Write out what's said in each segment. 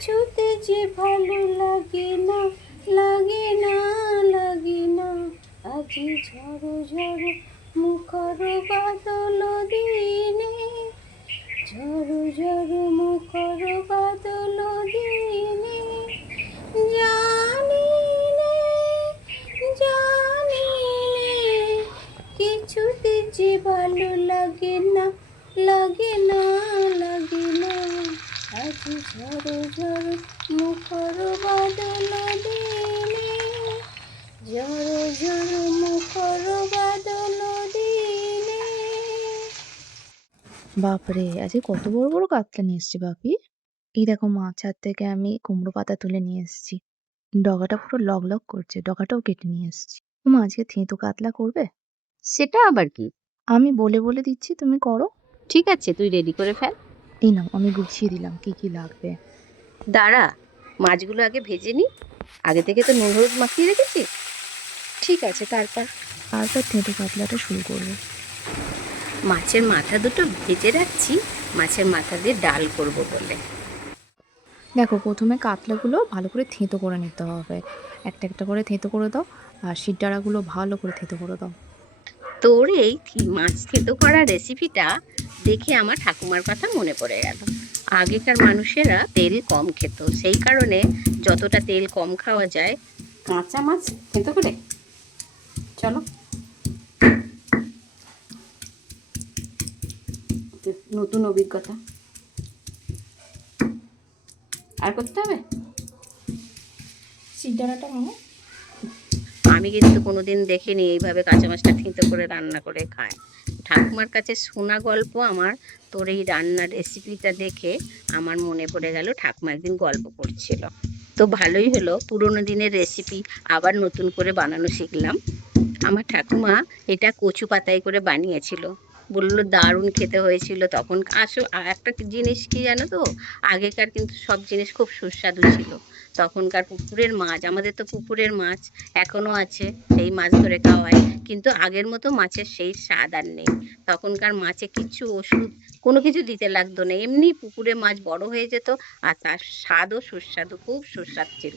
কিছুতে যে ভালো লাগে না, লাগে না, লাগে না। আজি ঝড়ো ঝড়ো মুখর বাদল দিনে, ঝড়ো ঝড়ো মুখর বাদল দিনে, জানি নে, জানি নে, কিছুতে যে ভালো লাগে না, লাগে না, লাগে না। আজি ঝড়ো ঝড়ো মুখর বাদল দিনে, ঝড়ো ঝড়ো মুখর বাদল দিনে। বাপরে, আজকে কত বড় বড় কাতলা নিয়ে এসছি বাপি। এই দেখো মাছ হাত থেকে আমি কুমড়ো পাতা তুলে নিয়ে এসেছি। ডগাটা পুরো লগ লগ করছে, ডগাটাও কেটে নিয়ে এসেছি। তোমার আজকে থেঁতো কাতলা করবে? সেটা আবার কি? আমি বলে বলে দিচ্ছি, তুমি করো। ঠিক আছে, তুই রেডি করে ফেল। এই নাও, আমি গুছিয়ে দিলাম কি কি লাগবে। দাঁড়া, মাছগুলো আগে ভেজে নি। আগে থেকে তো নুন হলুদ মাখিয়ে রেখেছি। ঠিক আছে, তারপর তারপর থেঁতো কাতলাটা শুরু করবো। মাছের মাথা দুটো ভেজে রাখছি, মাছের মাথা দিয়ে ডাল করব বলে। দেখো, প্রথমে কাতলাগুলো ভালো করে থেঁতো করে নিতে হবে। একটা একটা করে থেঁতো করে দাও, আর শিরদাঁড়াগুলো ভালো করে থেঁতো করে দাও। তোর এই মাছ থেঁতো করা রেসিপিটা দেখে আমার ঠাকুমার কথা মনে পড়ে গেল। আগেকার মানুষেরা তেল কম খেত, সেই কারণে যতটা তেল কম খাওয়া যায় কাঁচা মাছ থেঁতো করে। চলো, নতুন অভিজ্ঞতা। আর করতে হবে? শিরদাঁড়াটা মামা, আমি কিন্তু কোনোদিন দেখিনি এইভাবে কাঁচা মাছটা থেঁতো করে রান্না করে খায়। ঠাকুমার কাছে শোনা গল্প আমার। তোর এই রান্নার রেসিপিটা দেখে আমার মনে পড়ে গেল ঠাকুমা একদিন গল্প করছিল। তো ভালোই হলো, পুরোনো দিনের রেসিপি আবার নতুন করে বানানো শিখলাম। আমার ঠাকুমা এটা কচু পাতায় করে বানিয়েছিল, বললো দারুণ খেতে হয়েছিল তখন। একটা জিনিস কি জানো তো, আগেকার কিন্তু সব জিনিস খুব সুস্বাদু ছিল। তখনকার পুকুরের মাছ, আমাদের তো পুকুরের মাছ এখনো আছে, সেই মাছ ধরে খাওয়ায়। কিন্তু আগের মতো মাছের সেই স্বাদ আর নেই। তখনকার মাছে কিছু ওষুধ কোনো কিছু দিতে লাগতো না, এমনি পুকুরে মাছ বড় হয়ে যেত, আর তার স্বাদও সুস্বাদু, খুব সুস্বাদ ছিল।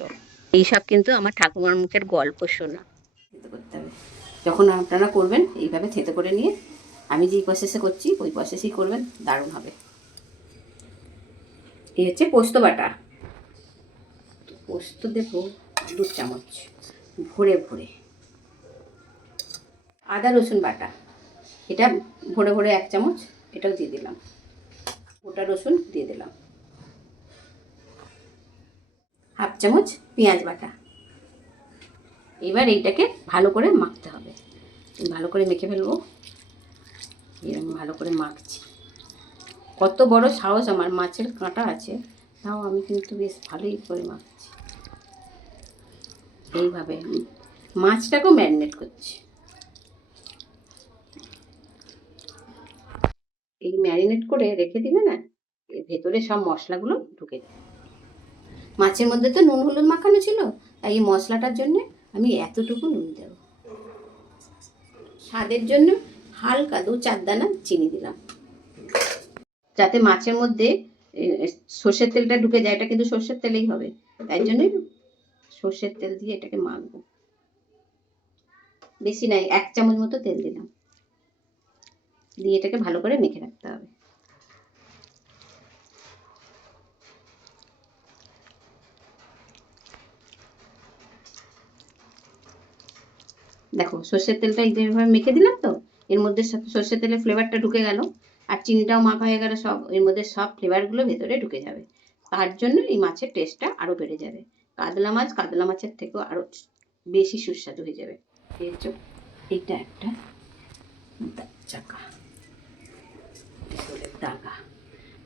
এইসব কিন্তু আমার ঠাকুমার মুখের গল্প শোনা। করতে হবে, যখন আপনারা করবেন এইভাবে থেঁতো করে নিয়ে, আমি যেই প্রসেসে করছি ওই প্রসেসেই করবেন, দারুণ হবে। এই হচ্ছে পোস্ত বাটা। পোস্ত দেবো 2 চামচ ভরে ভরে। আদা রসুন বাটা, এটা ভরে ভরে 1 চামচ, এটাও দিয়ে দিলাম। গোটা রসুন দিয়ে দিলাম। 1/2 চামচ পেঁয়াজ বাটা। এবার এইটাকে ভালো করে মাখতে হবে, ভালো করে মেখে ফেলবো। এরকম ভালো করে মাখছি। কত বড় সাহস আমার, মাছের কাঁটা আছে তাও আমি কিন্তু বেশ ভালোই করে মাখছি। এইভাবে মাছটাকেও ম্যারিনেট করছি। এই ম্যারিনেট করে রেখে দিলে না, এর ভেতরে সব মশলাগুলো ঢুকে যায়। মাছের মধ্যে তো নুন হলুদ মাখানো ছিল, তাই এই মশলাটার জন্য আমি এতটুকু নুন দেব। স্বাদের জন্য হালকা 2-4 দানা চিনি দিলাম, যাতে মাছের মধ্যে সর্ষের তেলটা ঢুকে যায়। এটা কিন্তু সর্ষের তেলেই হবে, তাই জন্য সর্ষের তেল দিয়ে এটাকে মাখবো। বেশি নাই, 1 চামচ মতো তেল দিলাম, দিয়ে এটাকে ভালো করে মেখে রাখতে হবে। দেখো সর্ষের তেলটা এইভাবে মেখে দিলাম, তো এর মধ্যে সর্ষের তেলের ফ্লেভারটা ঢুকে গেল, আর চিনিটাও মাখা হয়ে গেল, সব এর মধ্যে সব ফ্লেভারগুলো ভেতরে ঢুকে যাবে। তার জন্য এই মাছের টেস্টটা আরও বেড়ে যাবে। কাতলা মাছের থেকেও আরও বেশি সুস্বাদু হয়ে যাবে। এইটা একটা চাকা দাগা,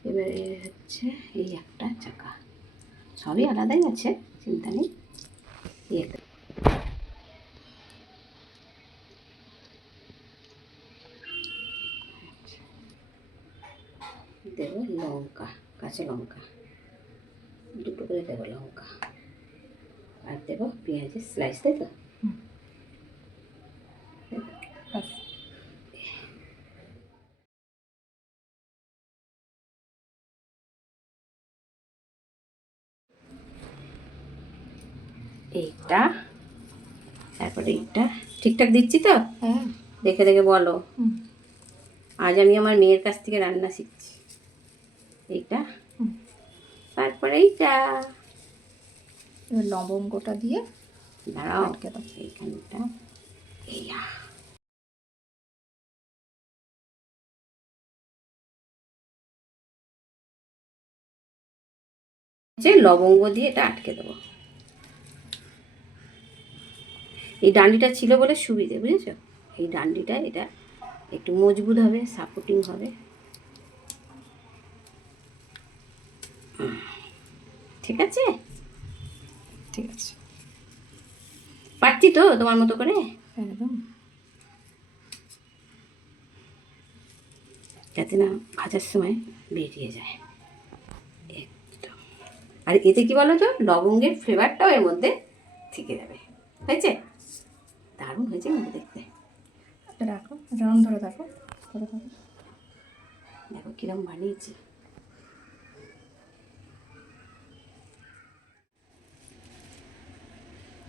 এবারে হচ্ছে এই একটা চাকা, সবই আলাদাই আছে, চিন্তা নেই। এই একটা দেবো লঙ্কা, কাঁচা লঙ্কা 2টো করে দেবো লঙ্কা, আর দেবো পেঁয়াজের স্লাইস, তাই তো। এইটা, তারপরে এইটা ঠিকঠাক দিচ্ছি তো? হ্যাঁ। দেখে দেখে বলো। আজ আমি আমার মেয়ের কাছ থেকে রান্না শিখছি। এইটা, তারপরে এইটা। এবার লবঙ্গটা দিয়ে দাঁড়াও, আটকে দাও। এইখানটা, এইয়া। লবঙ্গ দিয়ে এটা আটকে দেবো। এই ডান্ডিটা ছিল বলে সুবিধে, বুঝেছো? এই ডান্ডিটা এটা একটু মজবুত হবে, সাপোর্টিং হবে। ঠিক আছে, ঠিক আছে, পারছি তো তোমার মতো করে? একদম। যাতে না ভাজার সময় বেরিয়ে যায় একদম। আর এতে কি বলো তো, লবঙ্গের ফ্লেভারটাও এর মধ্যে থেকে যাবে। হয়েছে? দারুণ হয়েছে কিন্তু দেখতে। রাখো, রাউন্ড ধরে থাকো, ধরে থাকো। দেখো কিরম বানিয়েছি।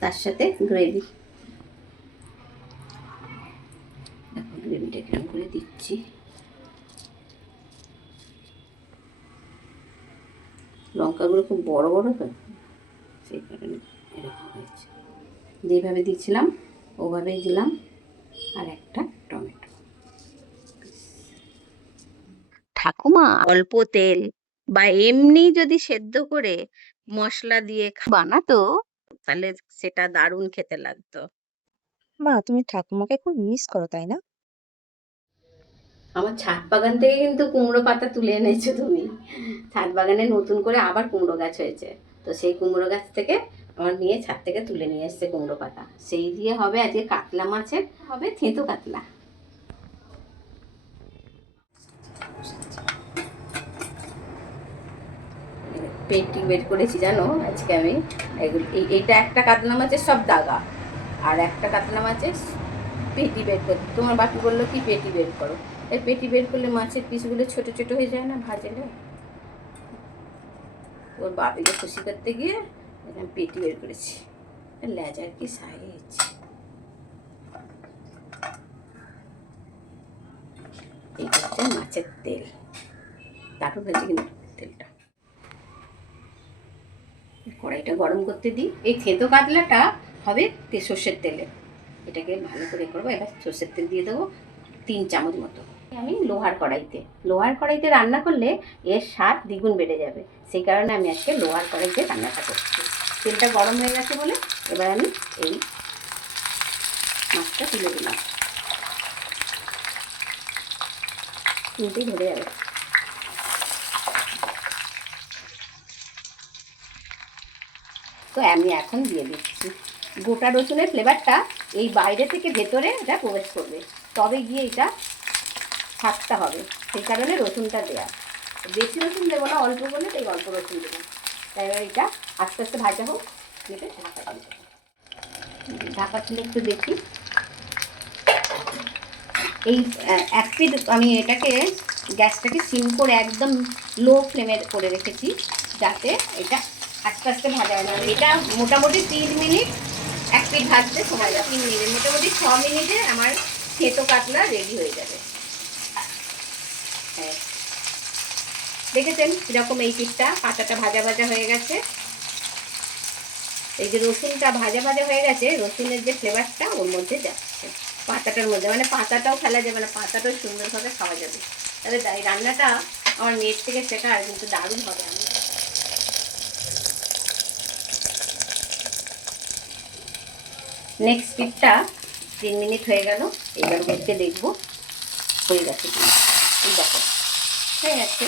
তার সাথে গ্রেভি, দেখো গ্রেভিটা কিরম করে দিচ্ছি। লঙ্কাগুলো খুব বড় বড় তো, সেই কারণে এরকম হয়েছে। যেভাবে দিয়েছিলাম ওভাবেই দিলাম, আর একটা টমেটো। ঠাকুমা অল্প তেল বা এমনি যদি সেদ্ধ করে মশলা দিয়ে বানাতো তাহলে সেটা দারুণ খেতে লাগতো। মা, তুমি ঠাকুমাকে খুব মিস করো, তাই না? আমার ছাদ বাগান থেকে কিন্তু কুমড়ো পাতা তুলে এনেছো তুমি। ছাদ বাগানে নতুন করে আবার কুমড়ো গাছ হয়েছে, তো সেই কুমড়ো গাছ থেকে আমার মেয়ে ছাদ থেকে তুলে নিয়ে এসছে কুমড়ো পাতা। সেই দিয়ে হবে আজকে কাতলা মাছের, হবে থেঁতো কাতলা। পেটি বের করেছি জানো আজকে আমি। এইটা একটা কাতলা মাছের সব দাগা, আর একটা কাতলা মাছের পেটি বের করতে। তোমার বাপি বললো কি পেটি বের করো। এই পেটি বের করলে মাছের পিসগুলো ছোট ছোট হয়ে যায় না ভাজলে। ওর বাপিকে খুশি করতে গিয়ে এরকম পেটি বের করেছি। লেজার কি সাইজ! এইটা হচ্ছে মাছের তেল, দারুণ হয়েছে কিন্তু তেলটা। কড়াইটা গরম করতে দিই। এই থেঁতো কাতলাটা হবে সর্ষের তেলে, এটাকে ভালো করে করবো। এবার সর্ষের তেল দিয়ে দেবো 3 চামচ মতো। আমি লোহার কড়াইতে রান্না করলে এর স্বাদ দ্বিগুণ বেড়ে যাবে। সেই কারণে আমি আজকে লোহার কড়াইতে রান্নাটা করছি। তেলটা গরম হয়ে গেছে বলে এবার আমি এই মাছটা তুলে দিলাম। তিনটেই ধরে যাবে। তো আমি এখন দিয়ে দিচ্ছি গোটা রসুনের ফ্লেভারটা এই বাইরে থেকে ভেতরে এটা প্রবেশ করবে, তবে গিয়ে এটা থাকতে হবে। সেই কারণে রসুনটা দেওয়া। বেশি রসুন দেবো না, অল্প বলে তাই অল্প রসুন দেবো। তাই এবার এটা আস্তে আস্তে ভাজা হোক, এটা ঢাকা দিতে। ঢাকা খুলে একটু দেখি। এই এক পিঠ আমি এটাকে গ্যাসটাকে সিম করে একদম লো ফ্লেমে করে রেখেছি, যাতে এটা আস্তে আস্তে ভাজা হয় না। এটা মোটামুটি 3 মিনিট এক পিঠ ভাজতে সময় লাগে। 3 মিনিট, মোটামুটি 6 মিনিটে আমার থেঁতো কাতলা রেডি হয়ে যাবে। হ্যাঁ, দেখেছেন কীরকম এই পিঠটা পাতাটা ভাজা ভাজা হয়ে গেছে। এই যে রসুনটা ভাজা ভাজা হয়ে গেছে, রসুনের যে ফ্লেভারটা ওর মধ্যে যাচ্ছে পাতাটার মধ্যে, মানে পাতাটাও ফেলা যাবে না, পাতাটাও সুন্দরভাবে খাওয়া যাবে। তাহলে এই রান্নাটা আমার মেয়ের থেকে শেখা, আর কিন্তু দারুণ হবে। আমি নেক্সট পিঠটা 3 মিনিট হয়ে গেল, এবার দেখতে দেখবো হয়ে গেছে কিনা। এই দেখো হয়ে গেছে,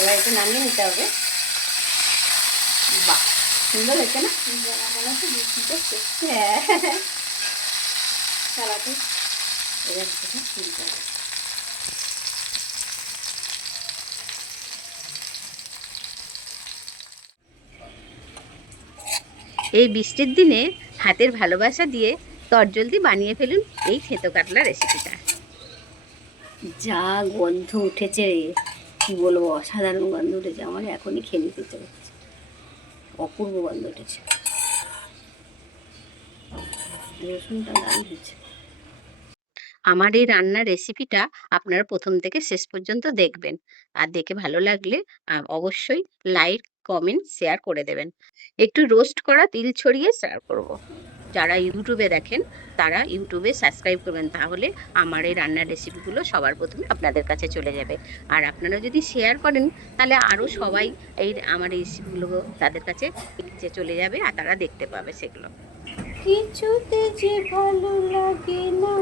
এবার একটু নামিয়ে নিতে হবে। বাহ, সুন্দর হয়েছে না? হ্যাঁ, চালাতে এবার তুলতে হবে। এই বৃষ্টির দিনে হাতের ভালোবাসা দিয়ে তরজলদি বানিয়ে ফেলুন এই থেঁতো কাতলা রেসিপিটা। যা গন্ধ উঠেছে, কি বলবো, অসাধারণ গন্ধ উঠেছে। আমার এখনই খেয়ে নিতে ইচ্ছে করছে, অপূর্ব গন্ধ উঠেছে। রসুনটা দারুণ হয়েছে। আমার এই রান্নার রেসিপিটা আপনারা প্রথম থেকে শেষ পর্যন্ত দেখবেন। আর দেখে ভালো লাগলে অবশ্যই লাইক, কমেন্ট, শেয়ার করে দেবেন। একটু রোস্ট করা তিল ছড়িয়ে শেয়ার করব। যারা ইউটিউবে দেখেন তারা ইউটিউবে সাবস্ক্রাইব করবেন, তাহলে আমার এই রান্নার রেসিপিগুলো সবার প্রথমে আপনাদের কাছে চলে যাবে। আর আপনারা যদি শেয়ার করেন তাহলে আরও সবাই এই আমার এই রেসিপিগুলো তাদের কাছে চলে যাবে আর তারা দেখতে পাবে সেগুলো। কিছুতে যে ভালো লাগে না,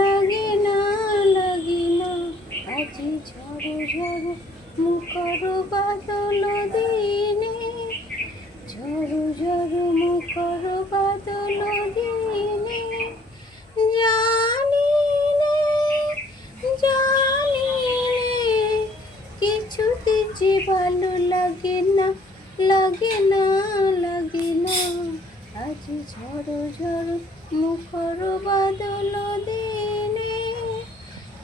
লাগে না, লাগে না, আজি ঝড়ো ঝড়ো মুখর বাদল দিনে, ঝড়ো ঝড়ো মুখর বাদল দিনে, জানি নে, জানি নে, কিছুতে যে ভালো লাগে না, লাগে না, লাগে না, আজ ঝড়ো ঝড়ো মুখর বাদল দিনে,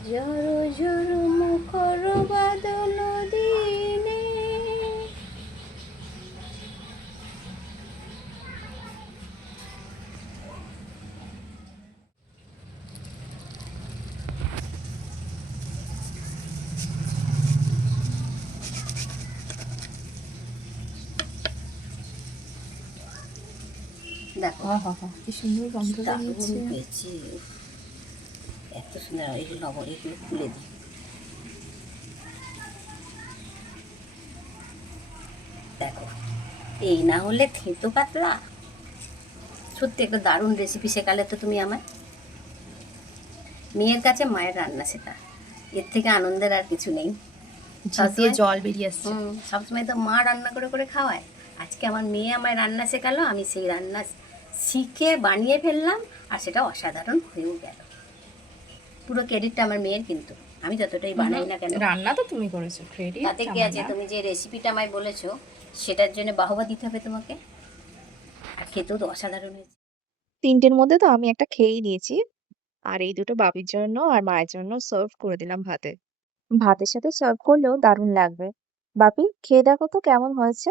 ঝড়ো ঝড়ো মুখর বাদল দিনে। দেখো আহা! কি সুন্দর গন্ধ দারুণ বেরিয়েছে। হয়েছে, এত সুন্দর। এগুলো লবণ, এগুলো খুলে দিই। দেখো, এই না হলে থেঁতো কাতলা। সত্যি একটা দারুণ রেসিপি শেখালে তো তুমি আমায়। মেয়ের কাছে মায়ের রান্না শেখা, এর থেকে আনন্দের আর কিছু নেই। জিভ দিয়ে জল বেরিয়ে আসছে। সবসময় তো মা রান্না করে করে খাওয়ায়, আজকে আমার মেয়ে আমায় রান্না শেখালো, আমি সেই রান্না শিখে বানিয়ে ফেললাম, আর সেটা অসাধারণ হয়েও গেল। পুরো ক্রেডিটটা আমার মেয়ের, কিন্তু আমি যতটাই বানাই না কেন, রান্না তো তুমি করেছো, ক্রেডিট তাতে কি আছে? তুমি যে রেসিপিটা আমায় বলেছো সেটার জন্য বাহবা দিতে হবে তোমাকে। আর খেতেও তো অসাধারণ হয়েছে। 3টের মধ্যে তো আমি একটা খেয়েই নিয়েছি। আর এই দুটো বাপির জন্য আর মায়ের জন্য সার্ভ করে দিলাম ভাতে। ভাতের সাথে সার্ভ করলেও দারুণ লাগবে। বাপি খেয়ে দেখো তো কেমন হয়েছে?